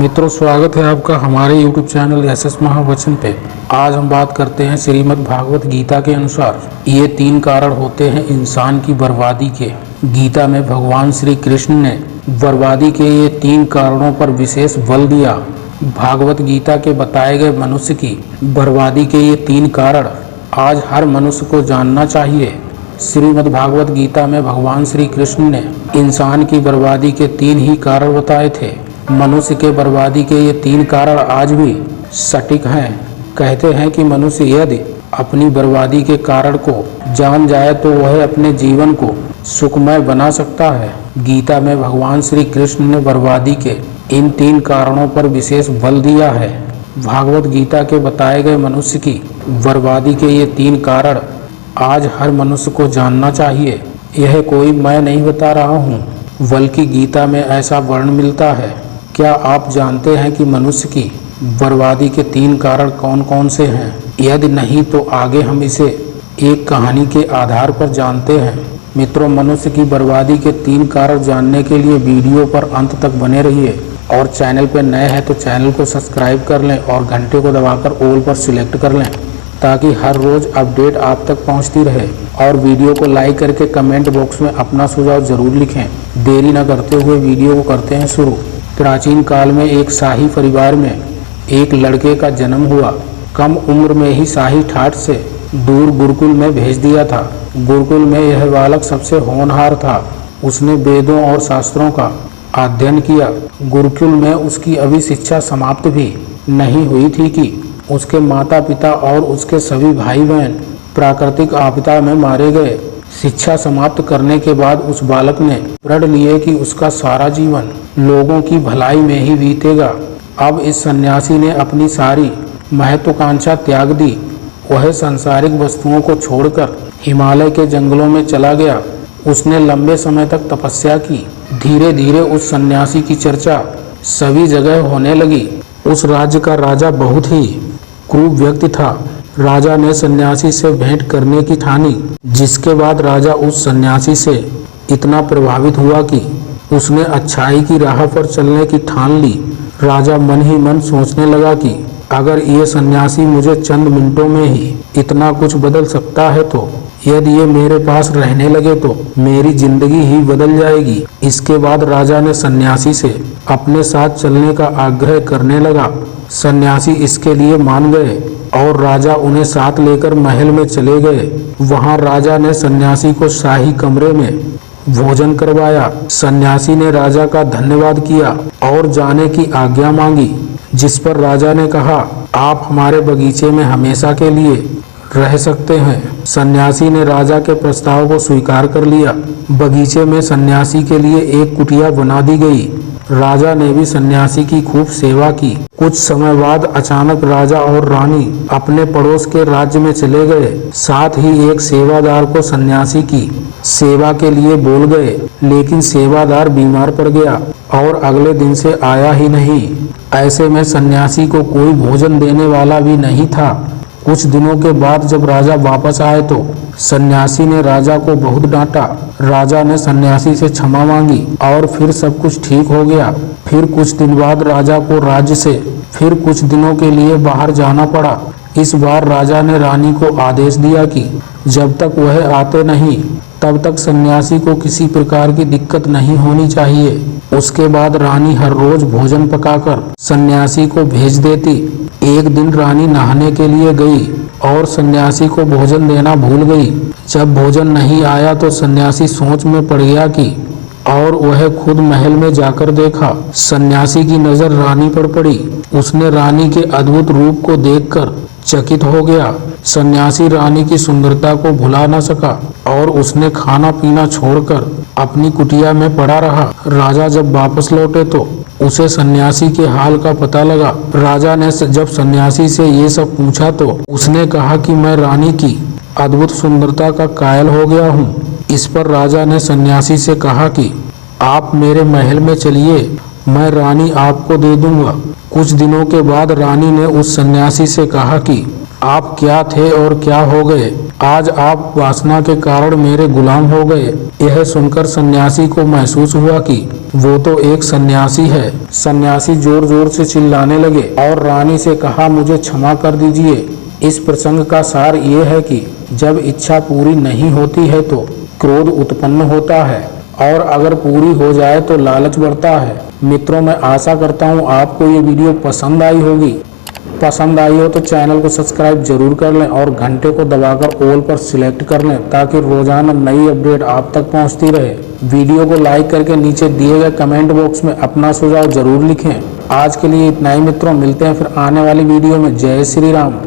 मित्रों, स्वागत है आपका हमारे YouTube चैनल एस महावचन पे। आज हम बात करते हैं श्रीमद् भागवत गीता के अनुसार ये 3 कारण होते हैं इंसान की बर्बादी के। गीता में भगवान श्री कृष्ण ने बर्बादी के ये 3 कारणों पर विशेष बल दिया। भागवत गीता के बताए गए मनुष्य की बर्बादी के ये 3 कारण आज हर मनुष्य को जानना चाहिए। श्रीमद् भागवत गीता में भगवान श्री कृष्ण ने इंसान की बर्बादी के 3 ही कारण बताए थे। मनुष्य के बर्बादी के ये 3 कारण आज भी सटीक हैं। कहते हैं कि मनुष्य यदि अपनी बर्बादी के कारण को जान जाए तो वह अपने जीवन को सुखमय बना सकता है। गीता में भगवान श्री कृष्ण ने बर्बादी के इन 3 कारणों पर विशेष बल दिया है। भागवत गीता के बताए गए मनुष्य की बर्बादी के ये 3 कारण आज हर मनुष्य को जानना चाहिए। यह कोई मैं नहीं बता रहा हूँ, बल्कि गीता में ऐसा वर्णन मिलता है। क्या आप जानते हैं कि मनुष्य की बर्बादी के 3 कारण कौन कौन से हैं? यदि नहीं तो आगे हम इसे एक कहानी के आधार पर जानते हैं। मित्रों, मनुष्य की बर्बादी के 3 कारण जानने के लिए वीडियो पर अंत तक बने रहिए और चैनल पर नए हैं तो चैनल को सब्सक्राइब कर लें और घंटे को दबाकर ऑल पर सिलेक्ट कर लें ताकि हर रोज अपडेट आप तक पहुंचती रहे। और वीडियो को लाइक करके कमेंट बॉक्स में अपना सुझाव जरूर लिखें। देरी न करते हुए वीडियो को करते हैं शुरू। प्राचीन काल में एक शाही परिवार में एक लड़के का जन्म हुआ। कम उम्र में ही शाही ठाट से दूर गुरुकुल में भेज दिया था। गुरुकुल में यह बालक सबसे होनहार था। उसने वेदों और शास्त्रों का अध्ययन किया। गुरुकुल में उसकी अभी शिक्षा समाप्त भी नहीं हुई थी कि उसके माता पिता और उसके सभी भाई बहन प्राकृतिक आपदा में मारे गए। शिक्षा समाप्त करने के बाद उस बालक ने प्रण लिए कि उसका सारा जीवन लोगों की भलाई में ही बीतेगा। अब इस सन्यासी ने अपनी सारी महत्वाकांक्षा त्याग दी। वह सांसारिक वस्तुओं को छोड़कर हिमालय के जंगलों में चला गया। उसने लंबे समय तक तपस्या की। धीरे धीरे उस सन्यासी की चर्चा सभी जगह होने लगी। उस राज्य का राजा बहुत ही क्रूर व्यक्ति था। राजा ने सन्यासी से भेंट करने की ठानी, जिसके बाद राजा उस सन्यासी से इतना प्रभावित हुआ कि उसने अच्छाई की राह पर चलने की ठान ली। राजा मन ही मन सोचने लगा कि अगर ये सन्यासी मुझे चंद मिनटों में ही इतना कुछ बदल सकता है तो यदि ये मेरे पास रहने लगे तो मेरी जिंदगी ही बदल जाएगी। इसके बाद राजा ने सन्यासी से अपने साथ चलने का आग्रह करने लगा। सन्यासी इसके लिए मान गए और राजा उन्हें साथ लेकर महल में चले गए। वहां राजा ने सन्यासी को शाही कमरे में भोजन करवाया। सन्यासी ने राजा का धन्यवाद किया और जाने की आज्ञा मांगी, जिस पर राजा ने कहा, आप हमारे बगीचे में हमेशा के लिए रह सकते हैं। सन्यासी ने राजा के प्रस्ताव को स्वीकार कर लिया। बगीचे में सन्यासी के लिए एक कुटिया बना दी गई। राजा ने भी सन्यासी की खूब सेवा की। कुछ समय बाद अचानक राजा और रानी अपने पड़ोस के राज्य में चले गए। साथ ही एक सेवादार को सन्यासी की सेवा के लिए बोल गए, लेकिन सेवादार बीमार पड़ गया और अगले दिन से आया ही नहीं। ऐसे में सन्यासी को कोई भोजन देने वाला भी नहीं था। कुछ दिनों के बाद जब राजा वापस आए तो सन्यासी ने राजा को बहुत डांटा। राजा ने सन्यासी से क्षमा मांगी और फिर सब कुछ ठीक हो गया। फिर कुछ दिन बाद राजा को राज्य से फिर कुछ दिनों के लिए बाहर जाना पड़ा। इस बार राजा ने रानी को आदेश दिया कि जब तक वह आते नहीं तब तक सन्यासी को किसी प्रकार की दिक्कत नहीं होनी चाहिए। उसके बाद रानी हर रोज भोजन पकाकर सन्यासी को भेज देती। एक दिन रानी नहाने के लिए गई और सन्यासी को भोजन देना भूल गई। जब भोजन नहीं आया तो सन्यासी सोच में पड़ गया कि और वह खुद महल में जाकर देखा। सन्यासी की नजर रानी पर पड़ी। उसने रानी के अद्भुत रूप को देखकर चकित हो गया। सन्यासी रानी की सुंदरता को भुला न सका और उसने खाना पीना छोड़कर अपनी कुटिया में पड़ा रहा। राजा जब वापस लौटे तो उसे सन्यासी के हाल का पता लगा। राजा ने जब सन्यासी से ये सब पूछा तो उसने कहा कि मैं रानी की अद्भुत सुंदरता का कायल हो गया हूँ। इस पर राजा ने सन्यासी से कहा कि आप मेरे महल में चलिए, मैं रानी आपको दे दूंगा। कुछ दिनों के बाद रानी ने उस सन्यासी से कहा कि आप क्या थे और क्या हो गए? आज आप वासना के कारण मेरे गुलाम हो गए। यह सुनकर सन्यासी को महसूस हुआ कि वो तो एक सन्यासी है। सन्यासी जोर जोर से चिल्लाने लगे और रानी से कहा, मुझे क्षमा कर दीजिए। इस प्रसंग का सार ये है कि जब इच्छा पूरी नहीं होती है तो क्रोध उत्पन्न होता है, और अगर पूरी हो जाए तो लालच बढ़ता है। मित्रों, मैं आशा करता हूँ आपको ये वीडियो पसंद आई होगी। पसंद आई हो तो चैनल को सब्सक्राइब जरूर कर लें और घंटे को दबाकर ऑल पर सिलेक्ट कर लें, ताकि रोजाना नई अपडेट आप तक पहुंचती रहे। वीडियो को लाइक करके नीचे दिए गए कमेंट बॉक्स में अपना सुझाव जरूर लिखें। आज के लिए इतना ही मित्रों, मिलते हैं फिर आने वाली वीडियो में। जय श्री राम।